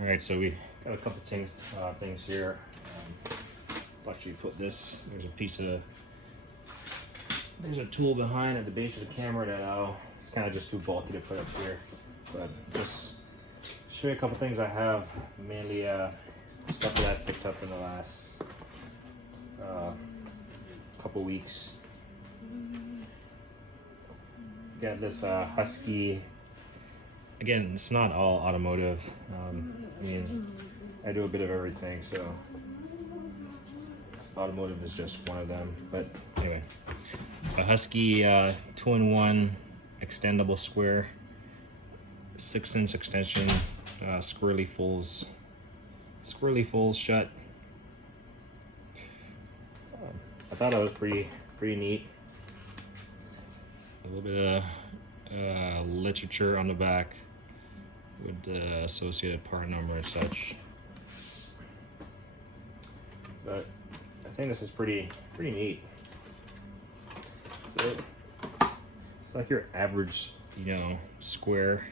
All right, so we got a couple things here. Let's actually put this. There's a tool behind at the base of the camera that it's kind of just too bulky to put up here. But just show you a couple things I have, mainly stuff that I picked up in the last couple weeks. Got this Husky. Again, it's not all automotive. I mean, I do a bit of everything, so automotive is just one of them. But anyway, a Husky 2-in-1 extendable square, 6-inch extension, squirrely folds shut. I thought that was pretty neat. A little bit of literature on the back with the associated part number and such. But I think this is pretty neat. So it's like your average, square,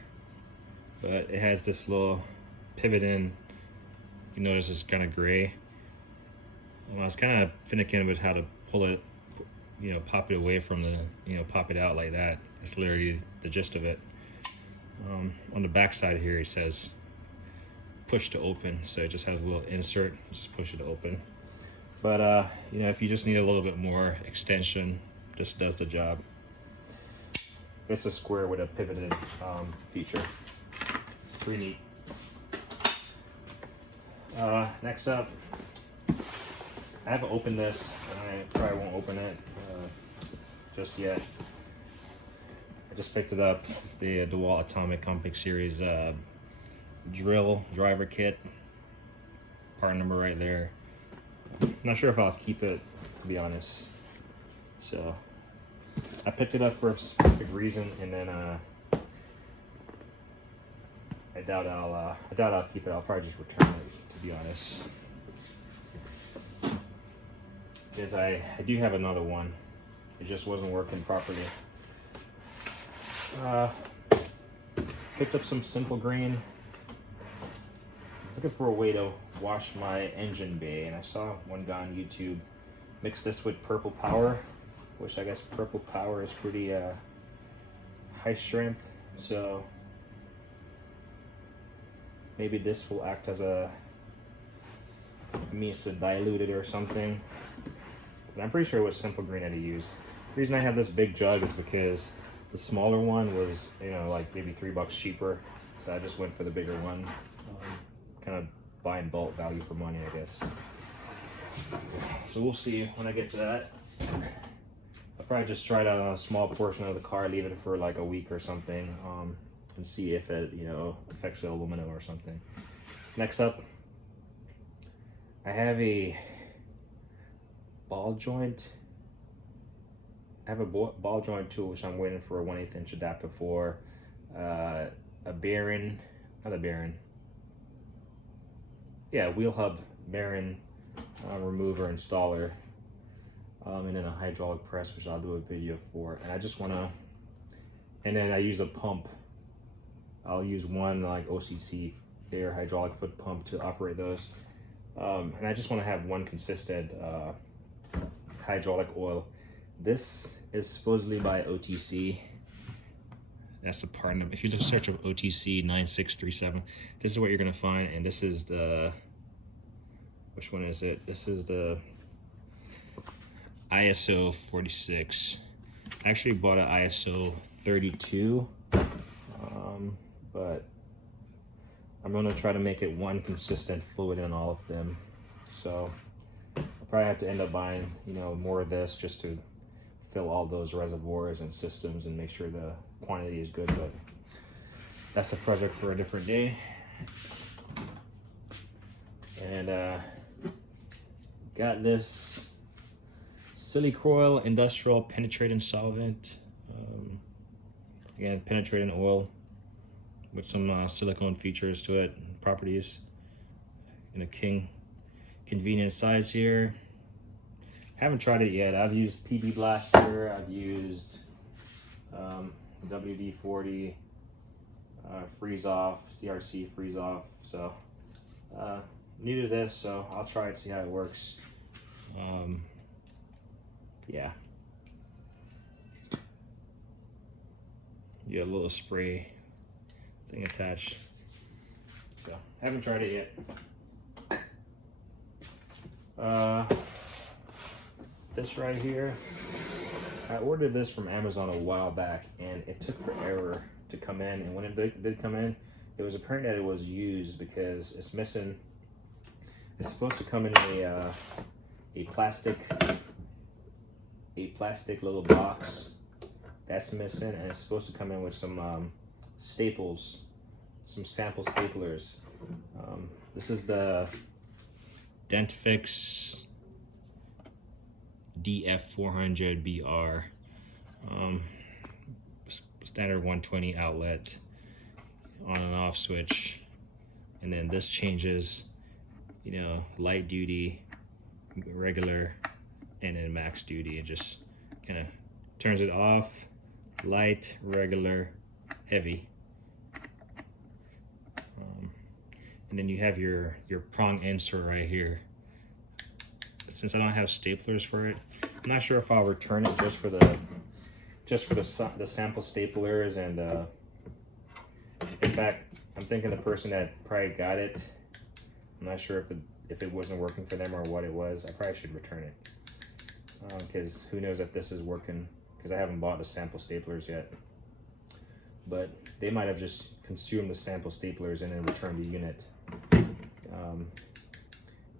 but it has this little pivot in. You notice it's kind of gray. Well, I was kind of finicky with how to pull it, pop it away from the, pop it out like that. That's literally the gist of it. On the back side here, it says push to open. So it just has a little insert, just push it to open. But, if you just need a little bit more extension, this does the job. It's a square with a pivoted feature. Pretty neat. Next up, I haven't opened this, and I probably won't open it just yet. I just picked it up. It's the DeWalt Atomic Compact Series drill driver kit. Part number right there. I'm not sure if I'll keep it, to be honest. So I picked it up for a specific reason, and then I doubt I'll keep it. I'll probably just return it, to be honest. Because I do have another one. It just wasn't working properly. Picked up some Simple Green. Looking for a way to wash my engine bay, and I saw one guy on YouTube mix this with Purple Power, which I guess Purple Power is pretty high strength, so maybe this will act as a means to dilute it or something. But I'm pretty sure it was Simple Green that he used. The reason I have this big jug is because the smaller one was, like maybe $3 cheaper, so I just went for the bigger one. Kind of buying bulk value for money, I guess. So we'll see when I get to that. I'll probably just try it out on a small portion of the car, leave it for like a week or something, and see if it, affects the aluminum or something. Next up, I have a ball joint. I have a ball joint tool, which I'm waiting for a 1/8 inch adapter for, a bearing, not a bearing. Yeah, wheel hub bearing remover installer, and then a hydraulic press, which I'll do a video for. And I just wanna, and then I use a pump. I'll use one like OCC air hydraulic foot pump to operate those. And I just wanna have one consistent hydraulic oil. This is supposedly by OTC. That's the part number. If you just search up OTC 9637, this is what you're gonna find, and this is the, which one is it? This is the ISO 46. I actually bought an ISO 32, but I'm gonna try to make it one consistent fluid in all of them. So I'll probably have to end up buying, more of this just to fill all those reservoirs and systems and make sure the quantity is good, but that's a project for a different day. And got this Silicroil Industrial Penetrating Solvent. Again, penetrating oil with some silicone features to it, properties, in a convenient size here. Haven't tried it yet. I've used PB Blaster, I've used WD-40, Freeze Off, CRC Freeze Off. So New to this, so I'll try it, see how it works. Yeah. You got a little spray thing attached. So, haven't tried it yet. This right here, I ordered this from Amazon a while back, and it took forever to come in. And when it did come in, it was apparent that it was used because it's missing. It's supposed to come in a plastic little box. That's missing, and it's supposed to come in with some staples, some sample staplers. This is the Dentifix DF400BR, standard 120 outlet, on and off switch, and then this changes, you know, light duty, regular, and then max duty. It just kind of turns it off, light, regular, heavy. And then you have your prong insert right here. Since I don't have staplers for it, I'm not sure if I'll return it just for the sample staplers. And in fact, I'm thinking the person that probably got it, I'm not sure if it wasn't working for them or what it was. I probably should return it, because who knows if this is working, because I haven't bought the sample staplers yet. But they might have just consumed the sample staplers and then returned the unit,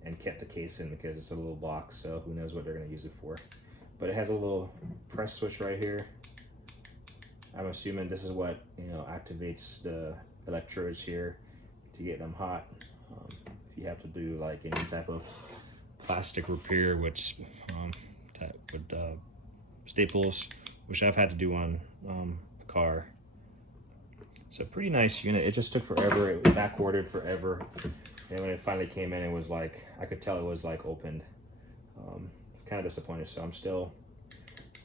and kept the case in because it's a little box, so who knows what they're going to use it for. But it has a little press switch right here. I'm assuming this is what, you know, activates the electrodes here to get them hot. If you have to do like any type of plastic repair with staples, which I've had to do on a car. It's a pretty nice unit. It just took forever. It was back ordered forever, and when it finally came in, it was like, I could tell it was like opened. It's kind of disappointed. So I'm still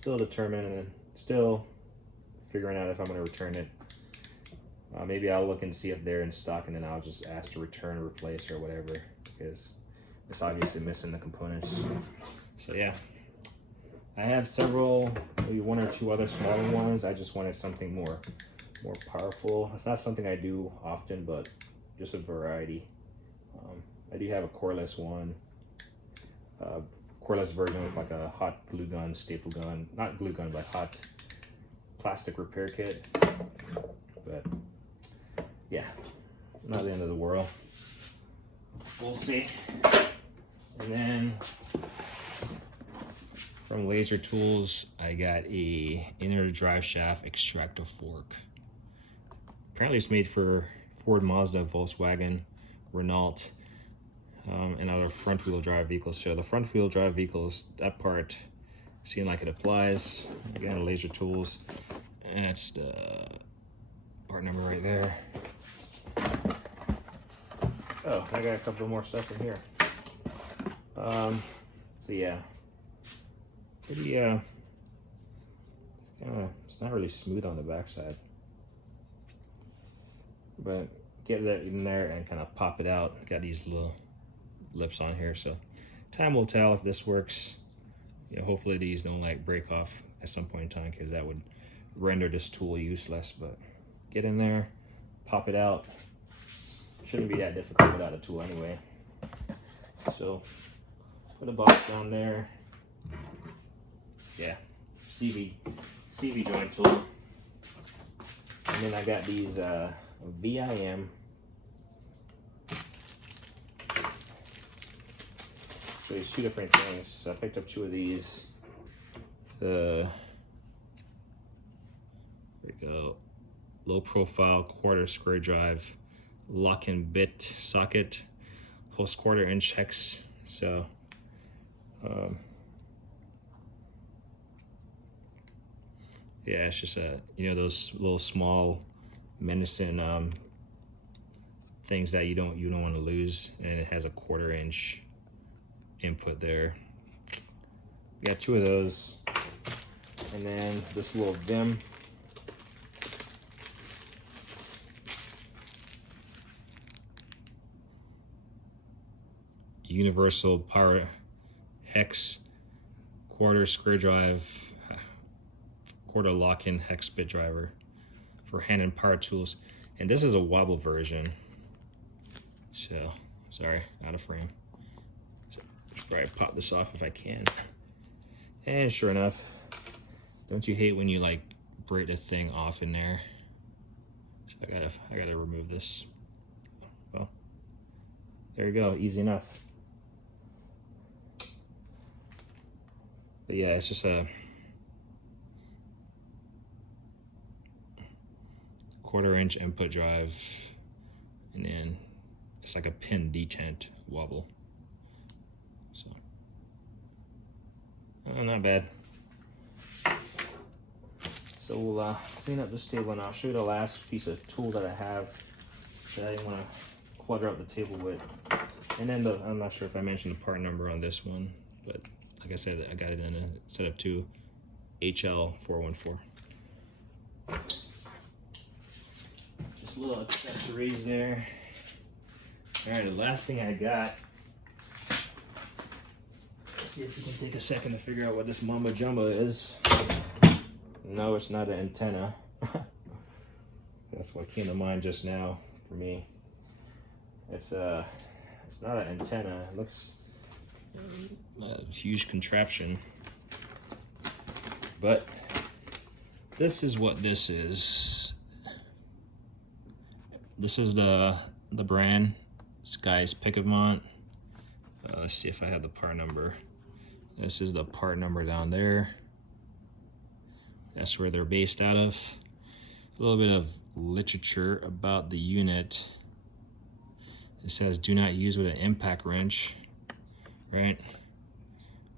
determined and still figuring out if I'm going to return it. Maybe I'll look and see if they're in stock, and then I'll just ask to return or replace or whatever, because it's obviously missing the components. So yeah, I have several, maybe one or two other smaller ones. I just wanted something more powerful. It's not something I do often, but just a variety. I do have a coreless one, coreless version with like a hot glue gun, staple gun, not glue gun, but hot plastic repair kit. But yeah, not the end of the world. We'll see. And then from Laser Tools, I got a inner drive shaft extractor fork. Apparently it's made for Ford, Mazda, Volkswagen, Renault, and other front wheel drive vehicles. So the front wheel drive vehicles, that part seems like it applies. Again, Laser Tools. And that's the part number right there. Oh, I got a couple more stuff in here. So yeah, pretty it's not really smooth on the backside, but get that in there and kind of pop it out. Got these little lips on here, so time will tell if this works. You know, hopefully these don't like break off at some point in time, because that would render this tool useless. But get in there, pop it out. Shouldn't be that difficult without a tool anyway. So put a box on there. Yeah, CV joint tool. And then I got these VIM. So there's two different things. So I picked up two of these. There we go. Low profile quarter square drive lock and bit socket, holds 1/4 inch hex. So yeah, it's just you know, those little small menacing things that you don't want to lose, and it has a 1/4 inch input there. Got two of those, and then this little VIM. universal power hex quarter square drive, quarter lock-in hex bit driver for hand and power tools. And this is a wobble version. So, sorry, out of frame. So, should probably pop this off if I can. And sure enough, don't you hate when you like break the thing off in there? So I gotta remove this. Well, there you go, easy enough. But yeah, it's just a quarter-inch input drive, and then it's like a pin detent wobble. So, not bad. So we'll clean up this table, and I'll show you the last piece of tool that I have that I didn't want to clutter up the table with. And then I'm not sure if I mentioned the part number on this one, but like I said, I got it in a set of 2 HL414. Just little accessories there. All right, the last thing I got. Let's see if you can take a second to figure out what this mumbo jumbo is. No, it's not an antenna. That's what came to mind just now for me. It's not an antenna. It looks a huge contraption. But this is what this is. This is the brand Sky's Picavant. Let's see if I have the part number. This is the part number down there. That's where they're based out of. A little bit of literature about the unit. It says do not use with an impact wrench, right?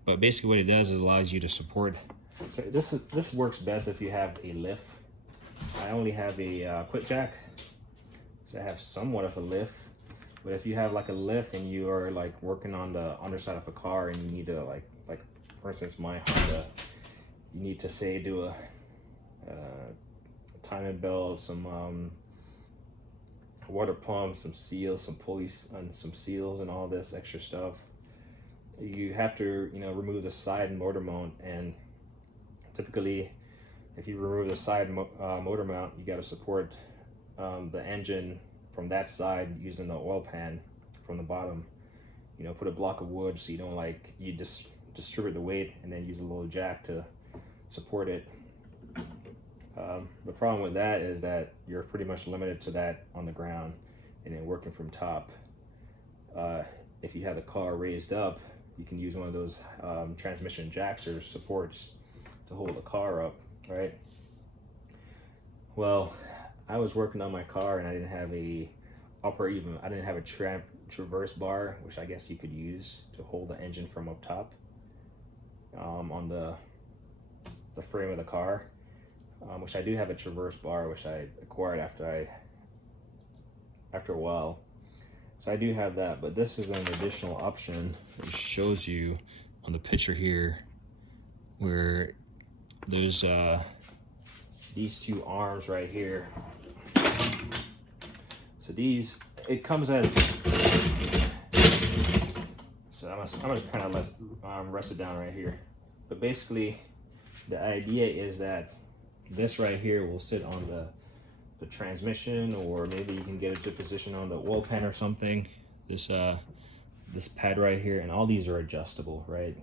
But basically what it does is allows you to support. So this works best if you have a lift. I only have a quick jack, so I have somewhat of a lift. But if you have like a lift and you are like working on the underside of a car and you need to like for instance my Honda, you need to say do a timing belt, some water pump, some seals, some pulleys, and some seals, and all this extra stuff. You have to remove the side motor mount, and typically, if you remove the side motor mount, you got to support the engine from that side using the oil pan from the bottom. Put a block of wood so you don't you just distribute the weight and then use a little jack to support it. The problem with that is that you're pretty much limited to that on the ground and then working from top. If you have the car raised up, you can use one of those transmission jacks or supports to hold the car up, right? Well, I was working on my car and I didn't have I didn't have a traverse bar, which I guess you could use to hold the engine from up top on the frame of the car, which I do have a traverse bar, which I acquired after a while. So I do have that, but this is an additional option. It shows you on the picture here where there's these two arms right here. So it comes as, so I'm just kind of rest it down right here. But basically, the idea is that this right here will sit on the transmission, or maybe you can get it to position on the oil pan or something. This pad right here, and all these are adjustable, right?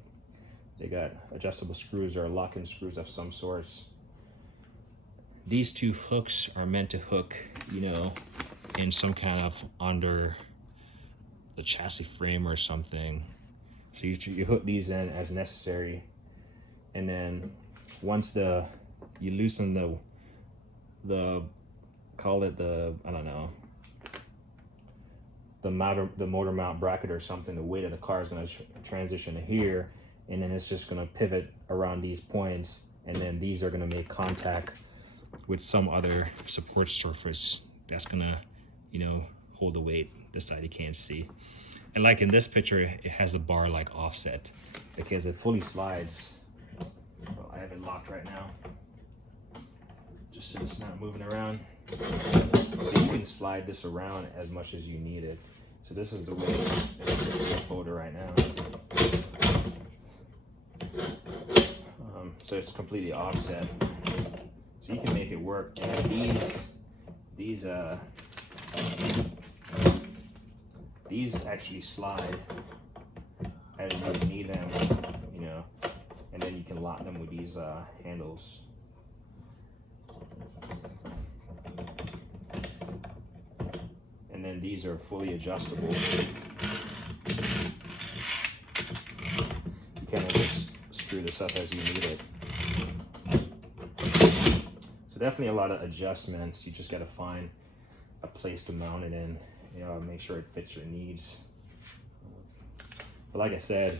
They got adjustable screws or lock-in screws of some sorts. These two hooks are meant to hook, in some kind of under the chassis frame or something. So you hook these in as necessary, and then once you loosen the call it the, I don't know, the motor mount bracket or something, the weight of the car is going to transition to here, and then it's just going to pivot around these points, and then these are going to make contact with some other support surface that's going to hold the weight this side you can't see. And like in this picture, it has the bar offset because it fully slides. Well, I have it locked right now just so it's not moving around. So you can slide this around as much as you need it. So this is the way it's in the folder right now. So it's completely offset. So you can make it work. And these actually slide as you need them, you know, and then you can lock them with these handles. And then these are fully adjustable. You kind of just screw this up as you need it. So definitely a lot of adjustments. You just got to find a place to mount it in, you know, make sure it fits your needs. But like I said,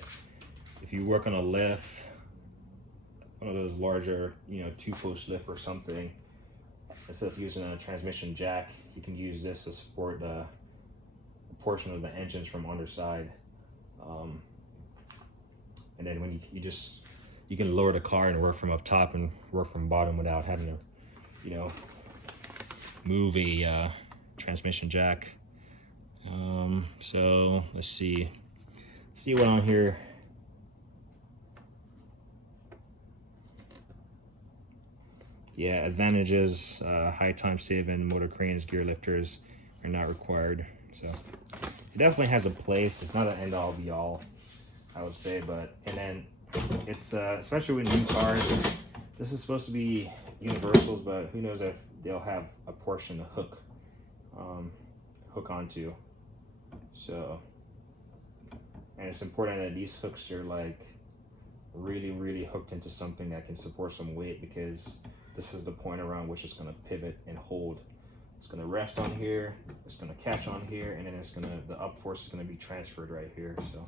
if you work on a lift, one of those larger, you know, 2-post lift or something, instead of using a transmission jack, you can use this to support a portion of the engines from underside. And then when you can lower the car and work from up top and work from bottom without having to, you know, move a transmission jack. So let's see what on here. Yeah, advantages, high time saving, motor cranes, gear lifters are not required. So it definitely has a place. It's not an end all be all, I would say, but, and then it's, especially with new cars, this is supposed to be universals, but who knows if they'll have a portion to hook onto. So, and it's important that these hooks are like really hooked into something that can support some weight, because this is the point around which it's going to pivot and hold. It's going to rest on here, it's going to catch on here, and then it's going to, the up force is going to be transferred right here. So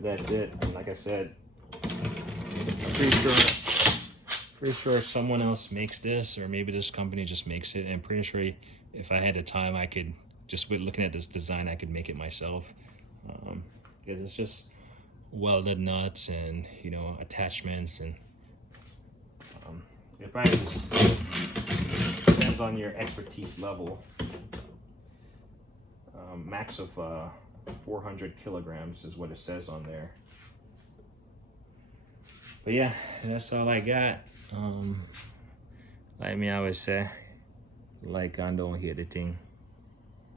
that's it. And like I said, I'm pretty sure someone else makes this, or maybe this company just makes it. And I'm pretty sure if I had the time, I could, just with looking at this design, I could make it myself. Because it's just welded nuts and, you know, attachments, and if I just, depends on your expertise level. Max of 400 kilograms is what it says on there. But yeah, that's all I got. Like me always say, like I don't hear the thing.